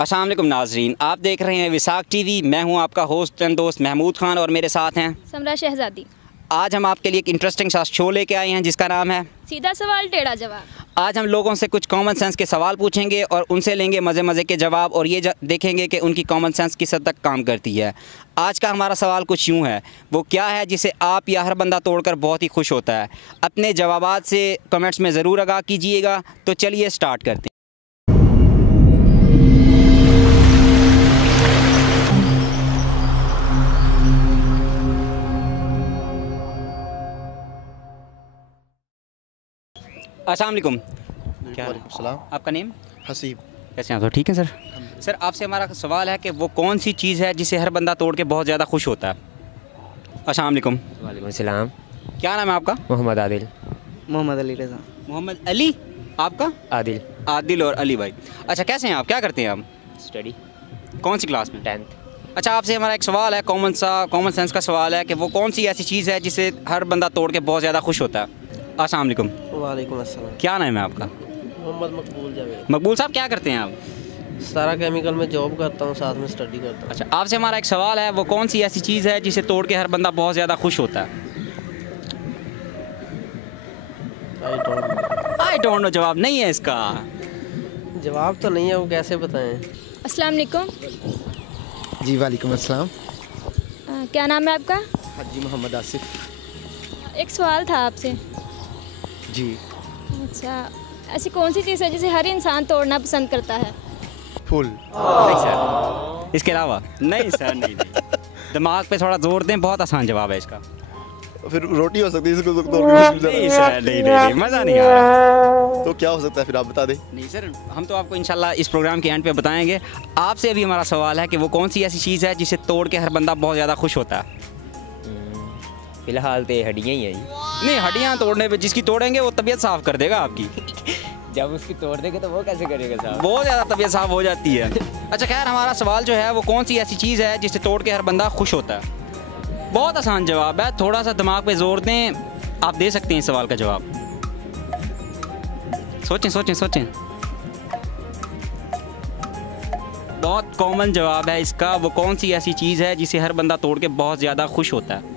अस्सलाम वालेकुम नाजरीन, आप देख रहे हैं विसाख टीवी। मैं हूं आपका होस्ट एंड दोस्त महमूद खान और मेरे साथ हैं समरा शहजादी। आज हम आपके लिए एक इंटरेस्टिंग सा शो लेके आए हैं जिसका नाम है सीधा सवाल टेढ़ा जवाब। आज हम लोगों से कुछ कॉमन सेंस के सवाल पूछेंगे और उनसे लेंगे मज़े मज़े के जवाब और ये देखेंगे कि उनकी कॉमन सेंस किस हद तक काम करती है। आज का हमारा सवाल कुछ यूँ है, वो क्या है जिसे आप या हर बंदा तोड़कर बहुत ही खुश होता है। अपने जवाबात से कमेंट्स में ज़रूर आगाह कीजिएगा। तो चलिए स्टार्ट करते हैं। अस्सलाम वालेकुम। क्या आपका नेम? हसीब। कैसे हैं आप? ठीक है सर। सर आपसे हमारा सवाल है कि वो कौन सी चीज़ है जिसे हर बंदा तोड़ के बहुत ज़्यादा खुश होता है। अस्सलाम वालेकुम। वालेकुम सलाम। क्या नाम है आपका? मोहम्मद आदिल। मोहम्मद अली रज़ा। मोहम्मद अली। आपका? आदिल। आदिल और अली भाई। अच्छा, कैसे हैं आप? क्या करते हैं आप? स्टडी। कौन सी क्लास में? 10th। अच्छा, आपसे हमारा एक सवाल है, कॉमन सेंस का सवाल है कि वो कौन सी ऐसी चीज़ है जिसे हर बंदा तोड़ के बहुत ज़्यादा खुश होता है। अस्सलाम वालेकुम। वालेकुम अस्सलाम। क्या नाम है आपका? मोहम्मद मकबूल जावेद। मकबूल साहब, क्या करते हैं आप? सारा केमिकल में जॉब करता हूँ, साथ में स्टडी करता हूँ। अच्छा, आपसे हमारा एक सवाल है, वो कौन सी ऐसी चीज़ है जिसे तोड़ के हर बंदा बहुत ज़्यादा खुश होता है। I don't know. जवाब नहीं है इसका। जवाब तो नहीं है, वो कैसे बताएं। अस्सलाम वालेकुम। जी वालेकुम अस्सलाम। क्या नाम है आपका? हाजी मोहम्मद आसिफ। एक सवाल था आपसे। जी। अच्छा, ऐसी कौन सी चीज़ है जिसे हर इंसान तोड़ना पसंद करता है? फूल। नहीं सर, इसके अलावा नहीं सर। नहीं दिमाग पे थोड़ा जोर दें, बहुत आसान जवाब है इसका। फिर रोटी हो सकती है, इसको नहीं सर, नहीं मज़ा नहीं आ रहा। तो क्या हो सकता है फिर आप बता दें। नहीं सर, हम तो आपको इंशाल्लाह इस प्रोग्राम के एंड पे बताएंगे। आपसे अभी हमारा सवाल है कि वो कौन सी ऐसी चीज़ है जिसे तोड़ के हर बंदा बहुत ज़्यादा खुश होता है। फिलहाल तो ये हड्डियाँ ही हैं जी। नहीं, हड्डियाँ तोड़ने पे जिसकी तोड़ेंगे वो तबीयत साफ़ कर देगा आपकी। जब उसकी तोड़ देंगे तो वो कैसे करेगा साहब? बहुत ज़्यादा तबीयत साफ़ हो जाती है। अच्छा खैर, हमारा सवाल जो है वो कौन सी ऐसी चीज़ है जिसे तोड़ के हर बंदा खुश होता है। बहुत आसान जवाब है, थोड़ा सा दिमाग पे जोर दें, आप दे सकते हैं इस सवाल का जवाब। सोचें सोचें सोचें। बहुत कॉमन जवाब है इसका। वो कौन सी ऐसी चीज़ है जिसे हर बंदा तोड़ के बहुत ज़्यादा खुश होता है।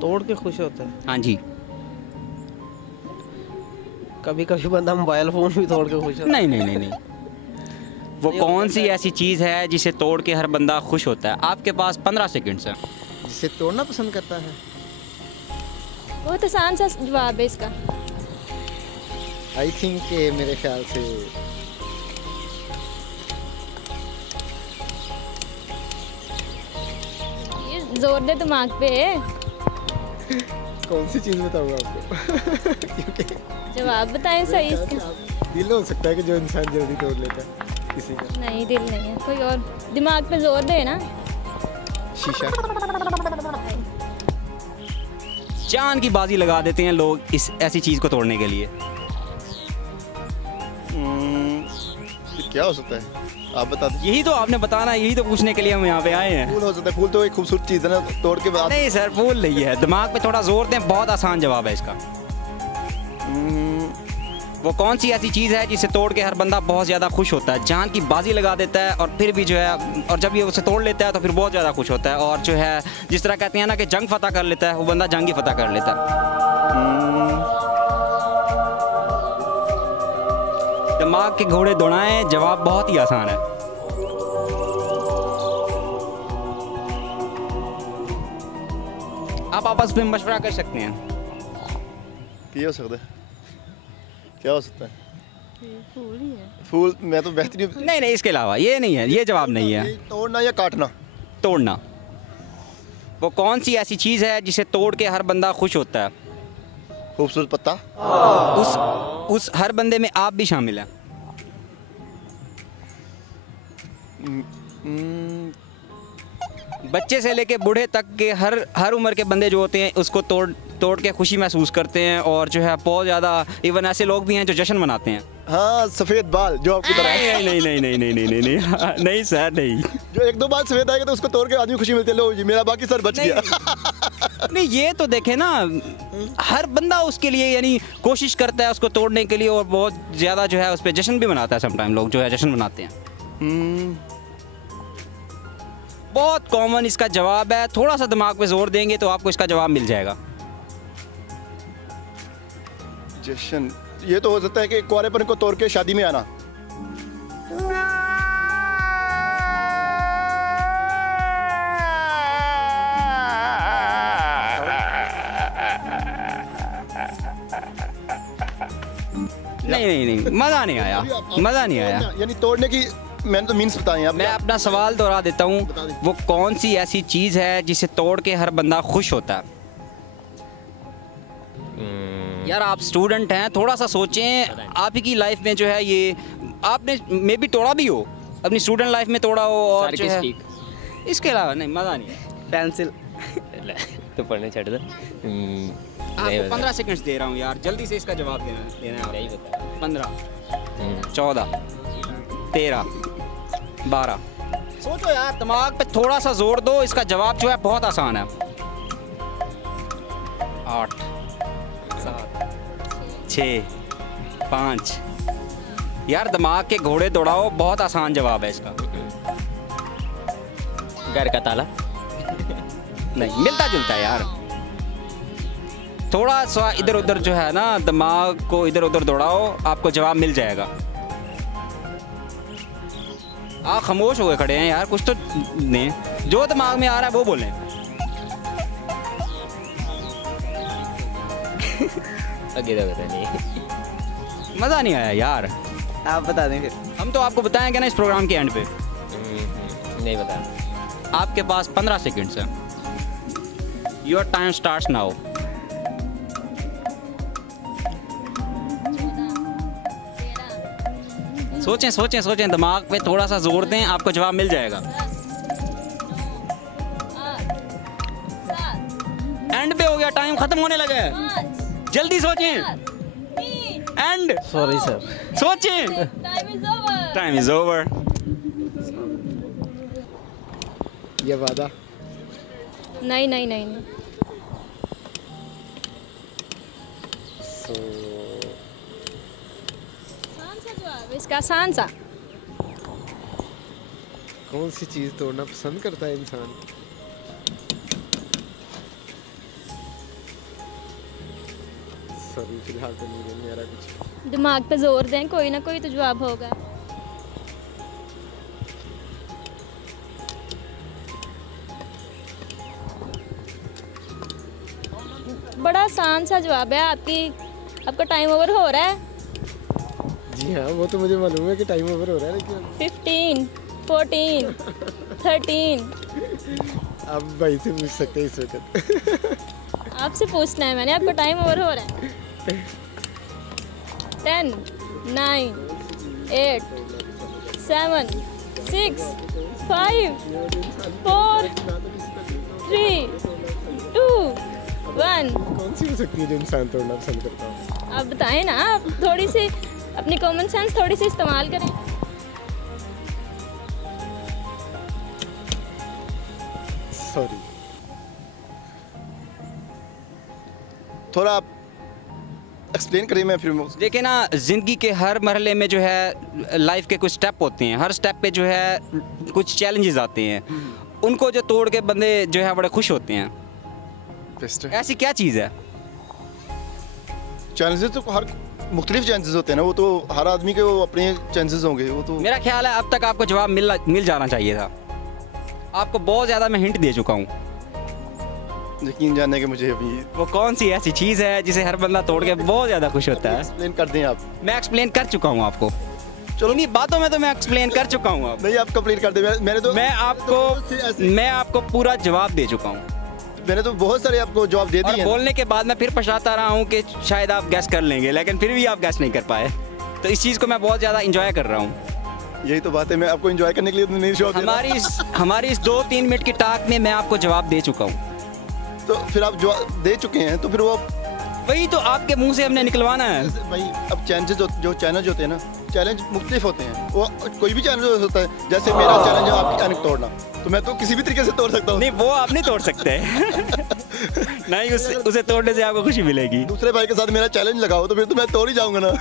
तोड़ के खुश होता है। हाँ जी। कभी कभी बंदा मोबाइल फ़ोन भी तोड़ के खुश होता है। नहीं। वो कौन सी ऐसी चीज़ है जिसे तोड़ के हर बंदा खुश होता है। आपके पास 15 सेकंड्स हैं। जिसे तोड़ना पसंद करता है। बहुत आसान सा जवाब है इसका। आई थिंक कि मेरे ख्याल से ये जोर दे दिमाग पे। कौन सी चीज़ बताऊँगा आपको। क्योंकि जवाब बताएं सही इसका। दिल हो सकता है कि जो इंसान जल्दी तोड़ लेता है किसी का। नहीं, दिल नहीं है, कोई और। दिमाग पे जोर दे ना। शीशा। जान की बाजी लगा देते हैं लोग इस ऐसी चीज़ को तोड़ने के लिए। फिर क्या हो सकता है आप बता दें। यही तो आपने बताना है, यही तो पूछने के लिए हम यहाँ पे आए हैं। फूल हो सकता है। फूल तो एक खूबसूरत चीज़ है ना, तोड़ के बाद। नहीं सर, फूल नहीं है। दिमाग पे थोड़ा जोर दें, बहुत आसान जवाब है इसका। वो कौन सी ऐसी चीज़ है जिसे तोड़ के हर बंदा बहुत ज़्यादा खुश होता है, जान की बाजी लगा देता है और फिर भी जो है, और जब ये उसे तोड़ लेता है तो फिर बहुत ज़्यादा खुश होता है। और जो है, जिस तरह कहते हैं ना कि जंग फतह कर लेता है, वो बंदा जंग ही फतह कर लेता है। दिमाग के घोड़े दौड़ाएं, जवाब बहुत ही आसान है। आप आपस में मशवरा कर सकते हैं। क्या हो सकता है, क्या हो सकता है। फूल ही है। फूल। मैं तो बेहतरीन। नहीं, इसके अलावा ये नहीं है, ये जवाब नहीं है। तोड़ना या काटना। तोड़ना। वो कौन सी ऐसी चीज़ है जिसे तोड़ के हर बंदा खुश होता है। खूबसूरत पत्ता। उस हर बंदे में आप भी शामिल हैं। बच्चे से लेके बूढ़े तक के हर उम्र के बंदे जो होते हैं उसको तोड़ के खुशी महसूस करते हैं। और जो है बहुत ज़्यादा, इवन ऐसे लोग भी हैं जो जश्न मनाते हैं। हाँ, सफ़ेद बाल जो आपकी तरह है। नहीं सर, नहीं। जो एक दो बाल सफ़ेद आएगा तो उसको तोड़ के आदमी खुशी मिलती है, लो जी मेरा बाकी सर बच गया। नहीं, ये तो देखे ना, हर बंदा उसके लिए यानी कोशिश करता है उसको तोड़ने के लिए, और बहुत ज़्यादा जो है उस पर जश्न भी मनाता है। समटाइम लोग जो है जश्न मनाते हैं। बहुत कॉमन इसका जवाब है, थोड़ा सा दिमाग पे जोर देंगे तो आपको इसका जवाब मिल जाएगा। जश्न, ये तो हो सकता है कि कुंवारेपन को तोड़ के शादी में आना। नहीं, मज़ा नहीं आया, मज़ा नहीं आया। यानी तोड़ने की मैंने तो मीन्स बताए आप। मैं अपना सवाल दोहरा देता हूँ, वो कौन सी ऐसी चीज़ है जिसे तोड़ के हर बंदा खुश होता है? यार आप स्टूडेंट हैं, थोड़ा सा सोचें। आप ही की लाइफ में जो है ये आपने मे भी तोड़ा भी हो, अपनी स्टूडेंट लाइफ में तोड़ा हो, और जो है इसके अलावा नहीं, मज़ा नहीं है। पेंसिल। तो पढ़ने छड़ दो। आपको 15 सेकंड्स दे रहा हूँ यार, जल्दी से इसका जवाब देना है। नहीं पता। 15, 14, 13, 12। सोचो यार, दिमाग पे थोड़ा सा जोर दो, इसका जवाब जो है बहुत आसान है। 8, 7, 6, 5। यार दिमाग के घोड़े दौड़ाओ, बहुत आसान जवाब है इसका। घर का ताला। नहीं, मिलता जुलता है यार। थोड़ा सा इधर उधर जो है ना, दिमाग को इधर उधर दौड़ाओ, आपको जवाब मिल जाएगा। आप खामोश हो गए खड़े हैं यार, कुछ तो नहीं, जो दिमाग में आ रहा है वो बोलें। आगे तो पता नहीं। मज़ा नहीं आया यार। आप बता दें फिर। हम तो आपको बताएंगे ना इस प्रोग्राम के एंड पे। नहीं पता। आपके पास 15 सेकंड्स हैं। Your time starts now. सोचें सोचें सोचें, दिमाग पे थोड़ा सा जोर दें, आपको जवाब मिल जाएगा। 7, एंड पे हो गया, टाइम खत्म होने लगा है। 5, जल्दी सोचें। 3, एंड सॉरी सर। सोचें। Time is over. Time is over. ये वादा। नहीं नहीं नहीं नहीं। आसान सा जवाब है इसका, आसान सा। कौन सी चीज़ तोड़ना पसंद करता है इंसान? सॉरी, फिलहाल तो नहीं है मेरा कुछ। दिमाग पे जोर दें, कोई ना कोई तो जवाब होगा। बड़ा आसान सा जवाब है। आपका टाइम ओवर हो रहा है। जी हाँ, वो तो मुझे मालूम है कि टाइम ओवर हो रहा है, लेकिन 15, 14, 13। आप भाई से पूछ सकते हैं इस वक्त। आपसे पूछना है मैंने, आपका टाइम ओवर हो रहा है। 10, 9, 8, 7, 6, 5, 4, 3, 2, 1। कौन सी हो सकती है जो इंसान तोड़ना पसंद करता हो? आप बताएं ना, आप थोड़ी सी अपनी कॉमन सेंस थोड़ी सी इस्तेमाल करें। सॉरी। थोड़ा आप एक्सप्लेन करिए, मैं फिर देखिए ना, ज़िंदगी के हर मरहले में जो है लाइफ के कुछ स्टेप होते हैं। हर स्टेप पे जो है कुछ चैलेंजेस आते हैं, उनको जो तोड़ के बंदे जो है बड़े खुश होते हैं। ऐसी क्या चीज़ है? चैलेंजेस तो हर मुख्तलिफ चैलेंजेस होते हैं ना, वो तो हर आदमी के वो अपने चैलेंजेस होंगे। वो तो मेरा ख्याल है अब तक आपको जवाब मिल जाना चाहिए था। आपको बहुत ज़्यादा मैं हिंट दे चुका हूँ। यकीन जानने के मुझे अभी वो कौन सी ऐसी चीज़ है जिसे हर बंदा तोड़ के बहुत ज़्यादा खुश होता है? एक्सप्लेन कर दें आप। मैं एक्सप्लेन कर चुका हूँ आपको। चलो, इन्हीं बातों में तो मैं एक्सप्लेन कर चुका हूँ। अब नहीं, आप कंप्लीट कर दें। मैंने तो मैं आपको पूरा जवाब दे चुका हूँ। मैंने तो बहुत सारे आपको जवाब दे और दिए। बोलने के बाद मैं फिर पछताता रहा हूँ कि शायद आप गैस कर लेंगे, लेकिन फिर भी आप गैस नहीं कर पाए। तो इस चीज़ को मैं बहुत ज़्यादा इंजॉय कर रहा हूँ। यही तो बात है, मैं आपको एंजॉय करने के लिए नहीं जवाब दे रहा। हमारी इस 2-3 मिनट की टाक में मैं आपको जवाब दे चुका हूँ। तो फिर आप जवाब दे चुके हैं, तो फिर वो वही तो आपके मुंह से हमने निकलवाना है। भाई अब चैलेंजेस जो चैलेंज होते हैं ना, चैलेंज मुख्तलिफ होते हैं। वो कोई भी चैलेंज होता है। जैसे मेरा चैलेंज है आपकी अनक तोड़ना, तो मैं तो किसी भी तरीके से तोड़ सकता हूँ। नहीं, वो आप नहीं तोड़ सकते। नहीं, उसे तोड़ने से आपको खुशी मिलेगी। दूसरे भाई के साथ मेरा चैलेंज लगाओ, तो फिर तो मैं तोड़ ही जाऊंगा ना।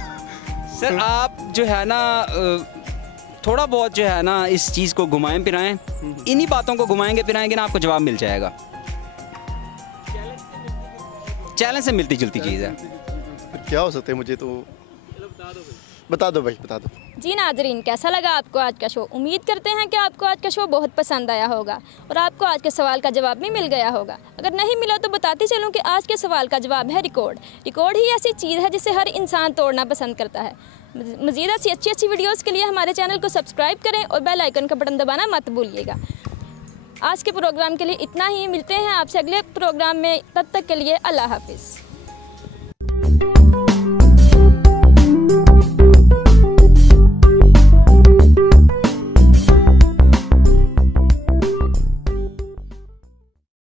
सर, आप जो है ना थोड़ा बहुत जो है ना इस चीज़ को घुमाएं फिराएं, इन्हीं बातों को घुमाएंगे फिराएंगे ना, आपको जवाब मिल जाएगा। चैलेंज से मिलती जुलती चीज़ है। फिर क्या हो सकता है, मुझे तो बता दो भाई, बता दो। जी नाजरीन, कैसा लगा आपको आज का शो? उम्मीद करते हैं कि आपको आज का शो बहुत पसंद आया होगा और आपको आज के सवाल का जवाब भी मिल गया होगा। अगर नहीं मिला तो बताती चलूं कि आज के सवाल का जवाब है रिकॉर्ड। रिकॉर्ड ही ऐसी चीज़ है जिसे हर इंसान तोड़ना पसंद करता है। मज़ीद ऐसी अच्छी वीडियोज़ के लिए हमारे चैनल को सब्सक्राइब करें और बेल आइकन का बटन दबाना मत भूलिएगा। आज के प्रोग्राम के लिए इतना ही, मिलते हैं आपसे अगले प्रोग्राम में, तब तक के लिए अल्लाह हाफिज़।